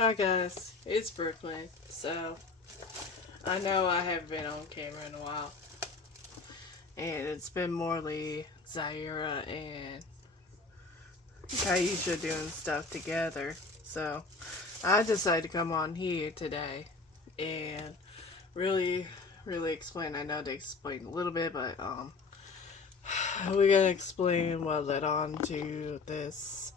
Hi guys, it's Brooklyn. So, I know I haven't been on camera in a while, and it's been morely Zaira and Kaisha doing stuff together. So, I decided to come on here today and really, really explain. I know they explained a little bit, but we're gonna explain what led on to this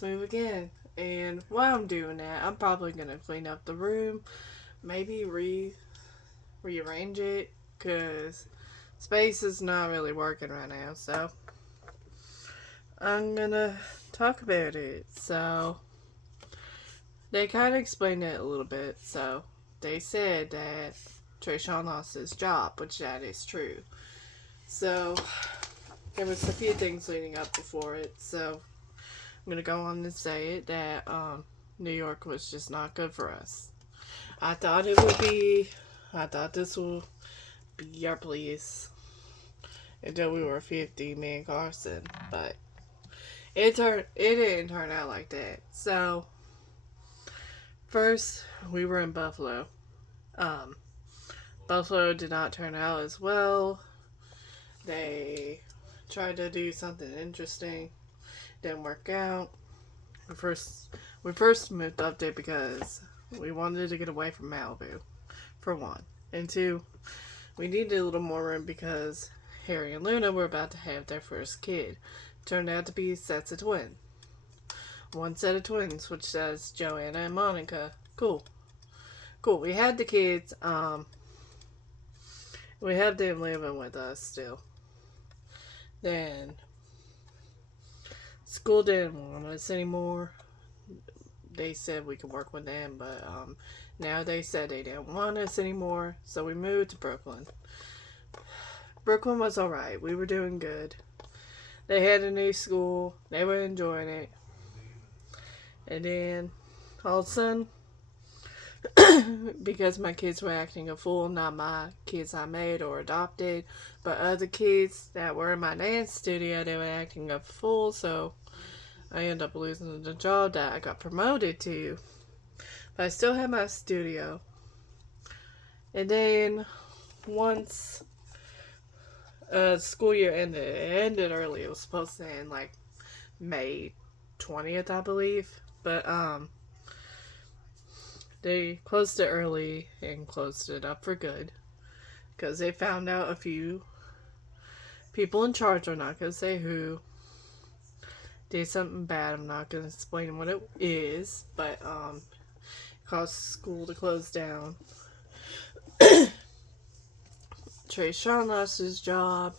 move again. And while I'm doing that, I'm probably gonna clean up the room, maybe rearrange it, cause space is not really working right now. So I'm gonna talk about it. So they kind of explained it a little bit. So they said that Trayshawn lost his job, which that is true. So there was a few things leading up before it. So I'm gonna go on and say it that New York was just not good for us. I thought it would be. I thought this would be our place until we were 50, me and Carson, but it didn't turn out like that. So first we were in Buffalo. Um, Buffalo did not turn out as well. They tried to do something interesting, didn't work out. We first moved up there because we wanted to get away from Malibu, for one, and two, we needed a little more room because Harry and Luna were about to have their first kid. Turned out to be sets of twins. One set of twins, which says Joanna and Monica. Cool. Cool. We had the kids. We have them living with us still. Then school didn't want us anymore. They said we could work with them, but now they said they didn't want us anymore, so we moved to Brooklyn. Brooklyn was alright. We were doing good. They had a new school. They were enjoying it. And then, all of a sudden, because my kids were acting a fool, not my kids I made or adopted, but other kids that were in my dance studio, they were acting a fool, so I ended up losing the job that I got promoted to. But I still had my studio. And then, once school year ended, it ended early. It was supposed to end like May 20th, I believe. But they closed it early and closed it up for good because they found out a few people in charge. I'm not gonna say who did something bad. I'm not gonna explain what it is, but caused school to close down. Trayshawn lost his job.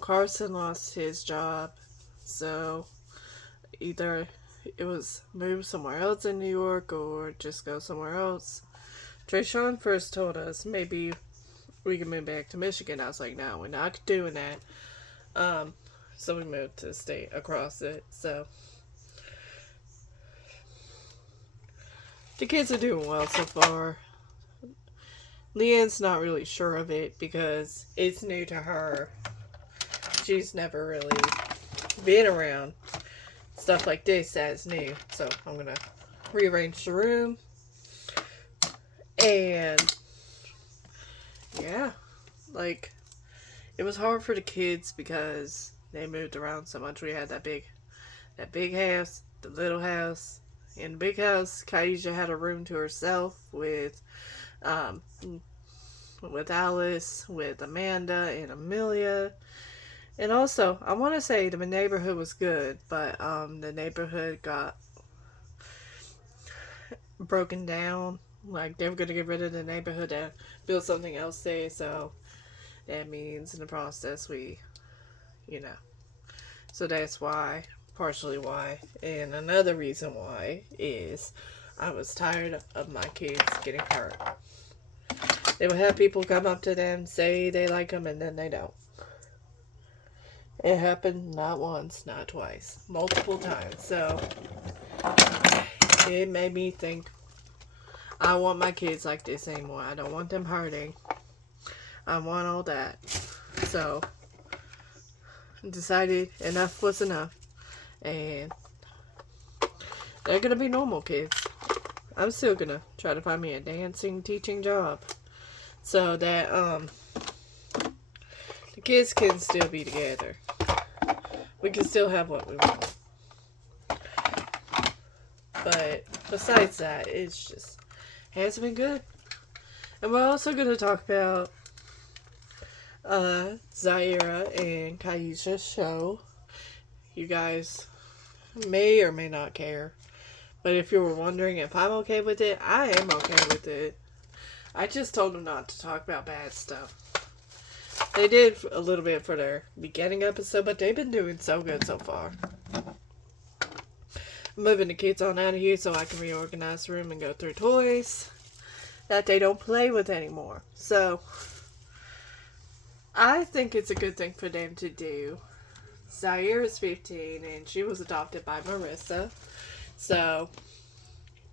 Carson lost his job. So either it was move somewhere else in New York or just go somewhere else. Trayshawn first told us maybe we can move back to Michigan. I was like, no, we're not doing that. So we moved to the state across it. So the kids are doing well so far. Leanne's not really sure of it because it's new to her. She's never really been around stuff like this that's new. So I'm gonna rearrange the room. And yeah, like it was hard for the kids because they moved around so much. We had that big house, the little house. In the big house, Kaisha had a room to herself with Alice, with Amanda and Amelia. And also, I want to say the neighborhood was good, but the neighborhood got broken down. Like, they were going to get rid of the neighborhood and build something else there, so that means in the process so that's why, partially why. And another reason why is I was tired of my kids getting hurt. They would have people come up to them, say they like them, and then they don't. It happened not once, not twice, multiple times. So it made me think, I want my kids like this anymore. I don't want them hurting. I want all that. So I decided enough was enough. And They're gonna be normal kids. I'm still gonna try to find me a dancing teaching job so that the kids can still be together. We can still have what we want. But besides that, it's just hasn't been good. And we're also gonna talk about Zaira and Kaisha's show. You guys may or may not care. But if you were wondering if I'm okay with it, I am okay with it. I just told them not to talk about bad stuff. They did a little bit for their beginning episode, but they've been doing so good so far. I'm moving the kids on out of here so I can reorganize the room and go through toys that they don't play with anymore. So, I think it's a good thing for them to do. Zaire is 15 and she was adopted by Marissa. So,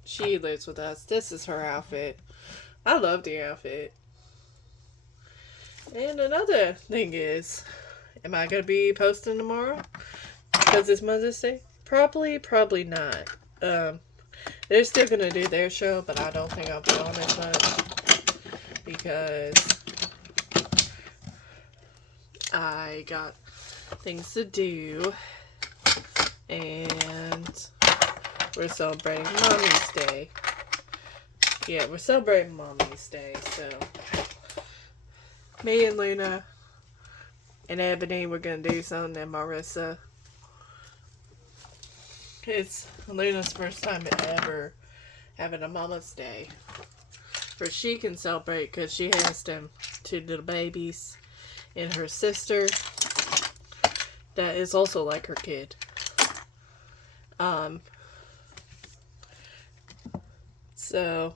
she lives with us. This is her outfit. I love the outfit. And another thing is, am I going to be posting tomorrow? Because it's Mother's Day? Probably not. They're still going to do their show, but I don't think I'll be on as much. Because I got things to do. And we're celebrating Mommy's Day. Yeah, we're celebrating Mommy's Day, so me and Luna and Ebony, we're gonna do something, and Marissa. It's Luna's first time ever having a Mama's Day. Where she can celebrate because she has them 2 little babies and her sister that is also like her kid. So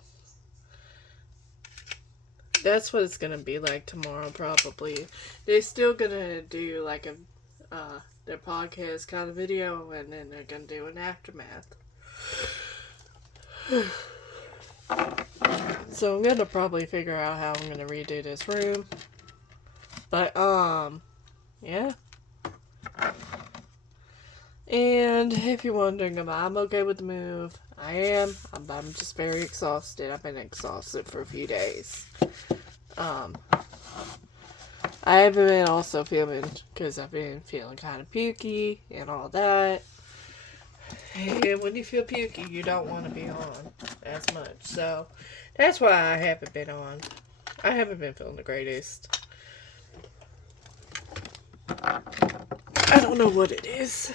that's what it's gonna be like tomorrow, probably. They're still gonna do like a their podcast kind of video, and then they're gonna do an aftermath. So I'm gonna probably figure out how I'm gonna redo this room. But yeah. And if you're wondering if I'm okay with the move, I am. I'm just very exhausted. I've been exhausted for a few days. I haven't been also feeling, because I've been feeling kind of pukey and all that. And when you feel pukey, you don't want to be on as much. So, that's why I haven't been on. I haven't been feeling the greatest. I don't know what it is.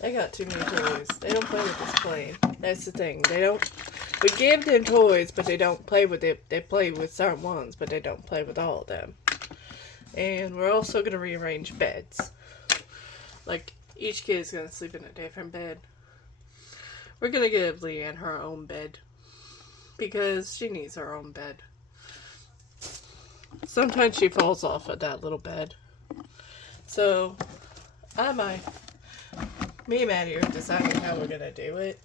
They got too many toys. They don't play with this plane. That's the thing. They don't... We give them toys, but they don't play with it. They play with certain ones, but they don't play with all of them. And we're also going to rearrange beds. Like, each kid is going to sleep in a different bed. We're going to give Leanne her own bed. Because she needs her own bed. Sometimes she falls off of that little bed. So, me and Maddie are deciding how we're going to do it.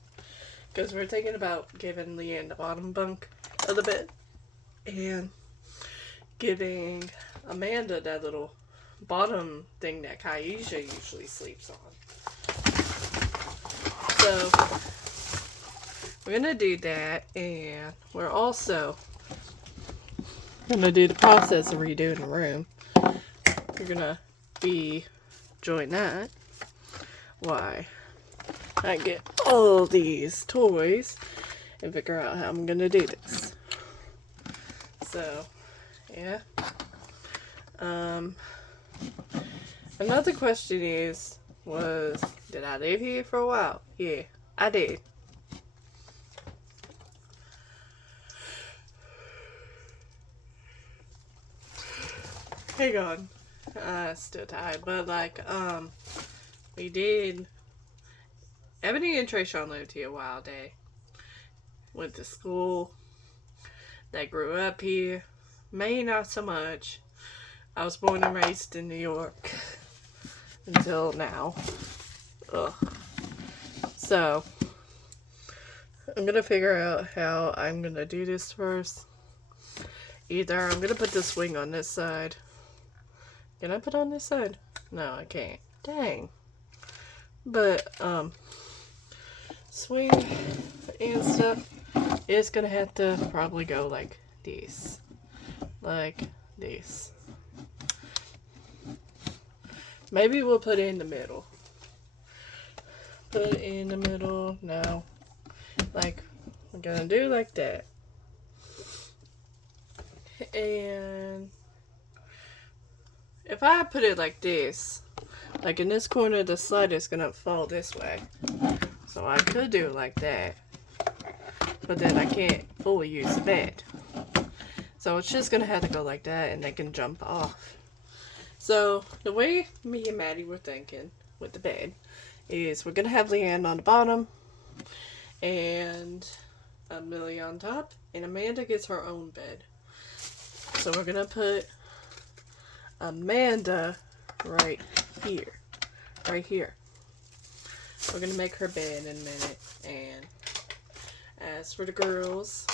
Because we're thinking about giving Leanne the bottom bunk of the bed. And giving Amanda that little bottom thing that Kaisha usually sleeps on. So, we're going to do that. And we're also going to do the process of redoing the room. We're going to be doing that. Why? I get all these toys and figure out how I'm gonna do this. So, yeah. Another question was, did I live here for a while? Yeah, I did. Hang on. Still tired, but we did. Ebony and Trayshawn lived here a while. They went to school. They grew up here. May not so much. I was born and raised in New York until now. Ugh. So, I'm gonna figure out how I'm gonna do this first. Either I'm gonna put the swing on this side. Can I put on this side? No, I can't. Dang. But, swing and stuff, it's gonna have to probably go like this. Like this. Maybe we'll put it in the middle. Put it in the middle. No. Like, we're gonna do like that. And if I put it like this, like in this corner, the slide is gonna fall this way. So I could do it like that. But then I can't fully use the bed. So it's just gonna have to go like that and they can jump off. So the way me and Maddie were thinking with the bed is we're gonna have Leanne on the bottom and Millie on top, and Amanda gets her own bed. So we're gonna put Amanda right here. Right here. We're gonna make her bed in a minute. And as for the girls,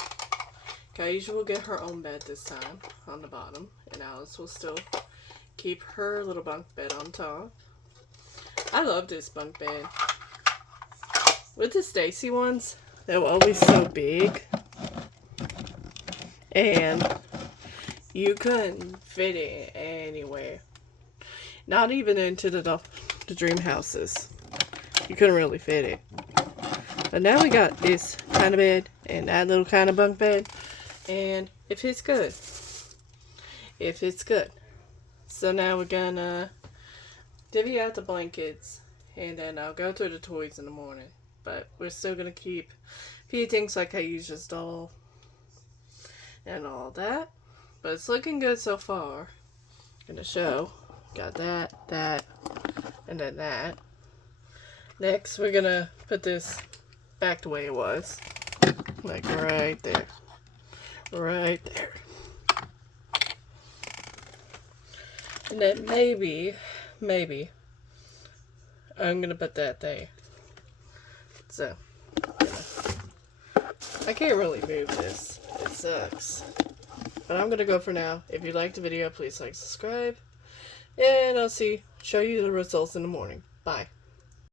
Kaija will get her own bed this time on the bottom, and Alice will still keep her little bunk bed on top. I love this bunk bed. With the Stacy ones, they were always so big, and you couldn't fit it anywhere. Not even into the dream houses. You couldn't really fit it. But now we got this kind of bed and that little kind of bunk bed, and it fits good. It fits good. So now we're gonna divvy out the blankets, and then I'll go through the toys in the morning. But we're still gonna keep a few things like Kaija's doll and all that. But it's looking good so far. Gonna show. Got that, and then that. Next, we're gonna put this back the way it was. Like right there. Right there. And then maybe, I'm gonna put that there. So, I can't really move this. It sucks. But I'm gonna go for now. If you liked the video, please like, subscribe. And I'll show you the results in the morning. Bye.